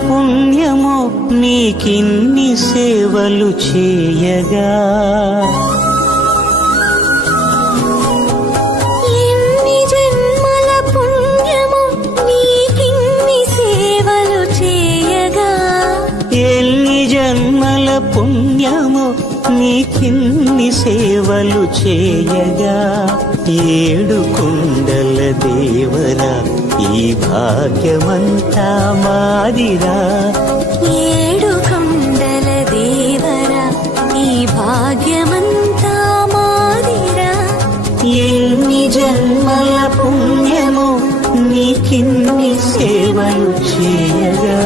పుణ్యము నీకిన్ని సేవలు చేయగా, ఎన్ని జన్మల పుణ్యము నీకిన్ని సేవలు చేయగా, ఎన్ని జన్మల పుణ్యము నీకిన్ని సేవలు చేయగా, ఏడు కొండల దేవరా ఈ భాగ్యమంతా మాదిరా, ఏడు కొండల దేవరా ఈ భాగ్యమంతా మాదిరా, ఎన్ని జన్మల పుణ్యము నీకిన్ని సేవలు చేయగా.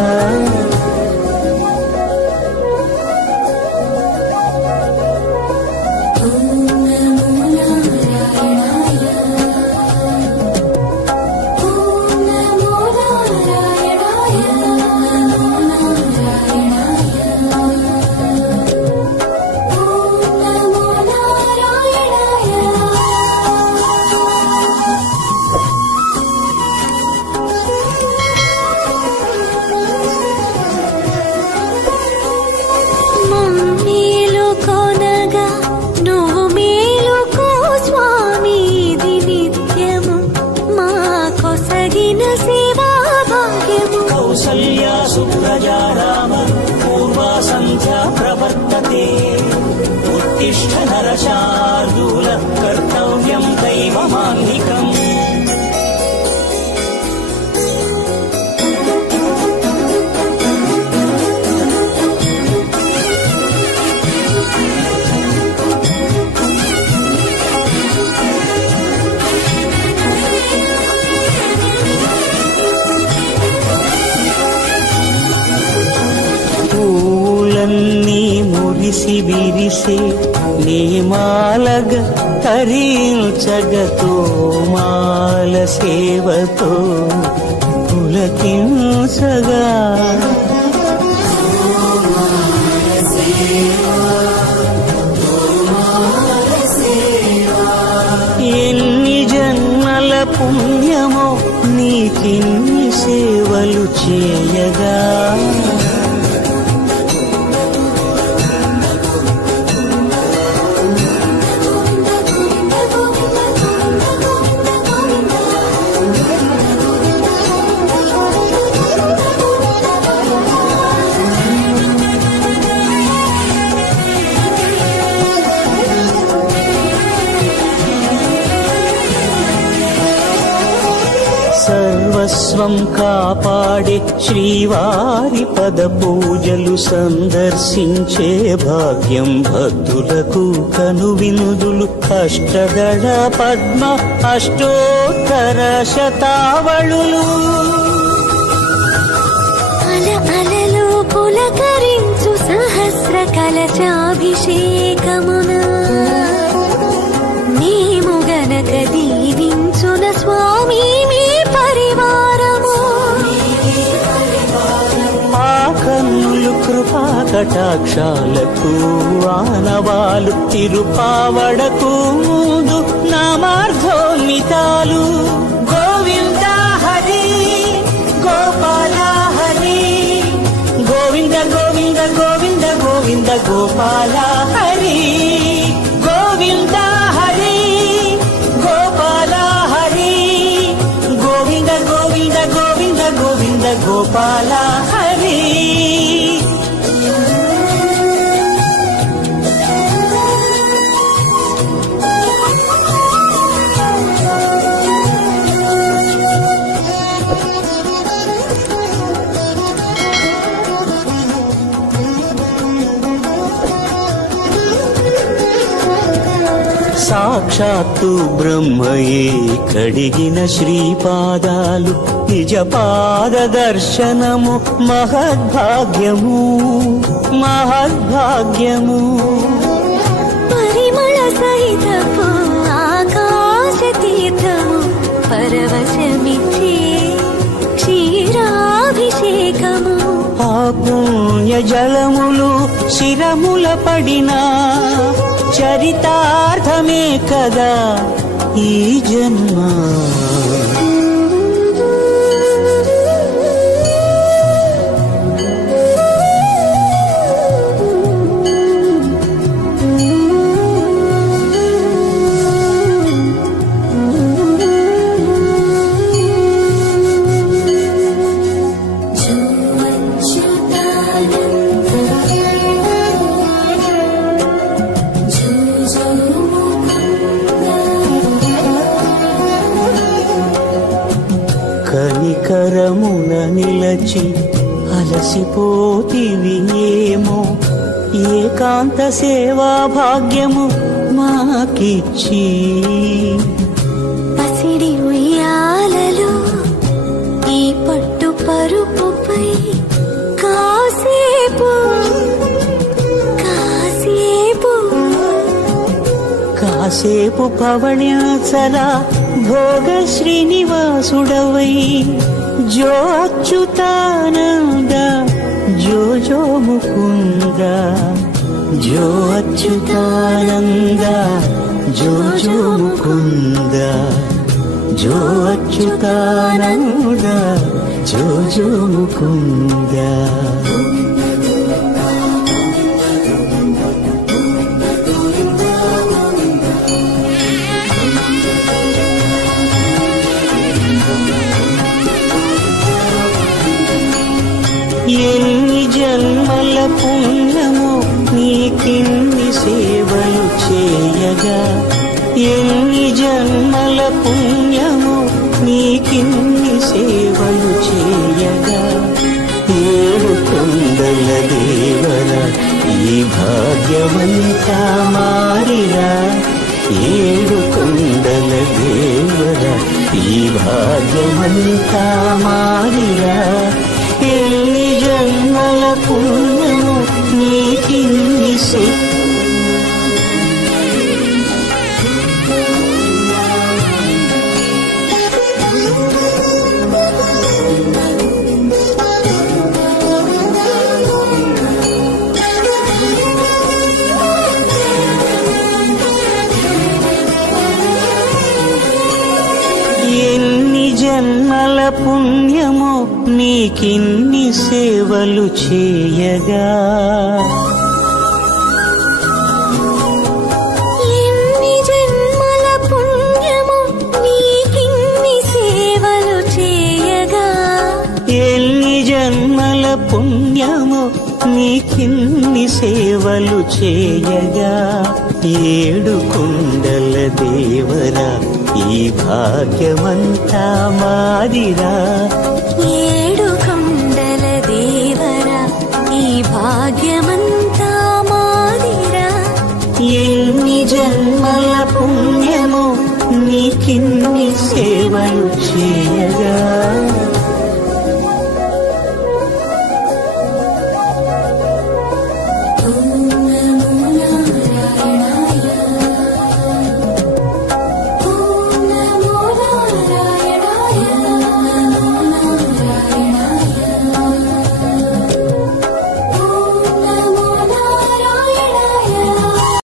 उत्तिष्ठ नरशार्दूल कर्तव्यं दैवमान्निकम्। పూలన్నీ మురిసి విరిసే నీమాలగ తరించగతో మాల సేవతో పులకించగా, ఎన్ని జన్మల పుణ్యమో నీకిన్ని సేవలు చేయగా, సర్వస్వం కాపాడే శ్రీవారి పద పూజలు సందర్శించే భాగ్యం భక్తులకు కనువినుదులు అష్టదళ పద్మ అష్టోత్తర శతావళులు అలలు పులకరించు సహస్ర కలచాభిషేకమున నీము గనక దీవించున స్వామి మీ పరివారము, ఆ కన్నులు కృపా కటాక్షాలకు ఆనవాలు తిరుపావడకు ముందు నామార్థోన్మితాలు గోవింద హరి గోపాల హరి గోవింద గోవింద గోవింద గోవింద గోపాల హరి గోవింద హరి గోపాల హరి గోవింద గోవింద గోవింద గోవింద గోపాల హరి. సాక్షాత్తు బ్రహ్మయే కడిగిన శ్రీపాదాలు నిజ పాద దర్శనము మహద్భాగ్యము మహద్భాగ్యము. పరిమళ సహితపు ఆకాశ తీర్థము పరవశమిచ్చే క్షీరాభిషేకము, ఆ పుణ్య జలములు శిరముల పడినా చరితార్థమే కదా ఈ జన్మ. తలచి అలసిపోతివి ఏమో ఏకాంత సేవా భాగ్యము మాకిచ్చి పసిడి ఉయ్యాలలో ఈ పట్టు పరుపుపై కాసేపు కాసేపు కాసేపు పవణ్యాచలా భోగ శ్రీనివాసుడవై జో అచ్యుతానంద జో జో ముకుంద జో అచ్యుతానంద జో జో ముకుంద జో అచ్యుతానంద జో జో ముకుంద ఎన్ని జన్మల పుణ్యమో నీకిన్ని సేవలు చేయగా ఎన్ని జన్మల పుణ్యమో నీకిన్ని సేవలు చేయగా ఏడు కొండల దేవర ఈ భాగ్యమంతా మారిరా ఏడు కొండల దేవర ఈ భాగ్యమంతా మారిరా ఎన్ని జన్మల పుణ్యము నీకిన్ని ఎన్ని జన్మల పుణ్యమో నీకిన్ని సేవలు చేయగా ఎన్ని జన్మల పుణ్యము నీకిన్ని సేవలు చేయగా ఎన్ని జన్మల పుణ్యమో నీకిన్ని సేవలు చేయగా ఏడు కొండల దేవరా ఈ భాగ్యమంతా మాదిరా ఏడు కొండల దేవరా ఈ భాగ్యమంతా మాదిరా ఎన్ని జన్మల పుణ్యమో నీకిన్ని సేవలు చేయగా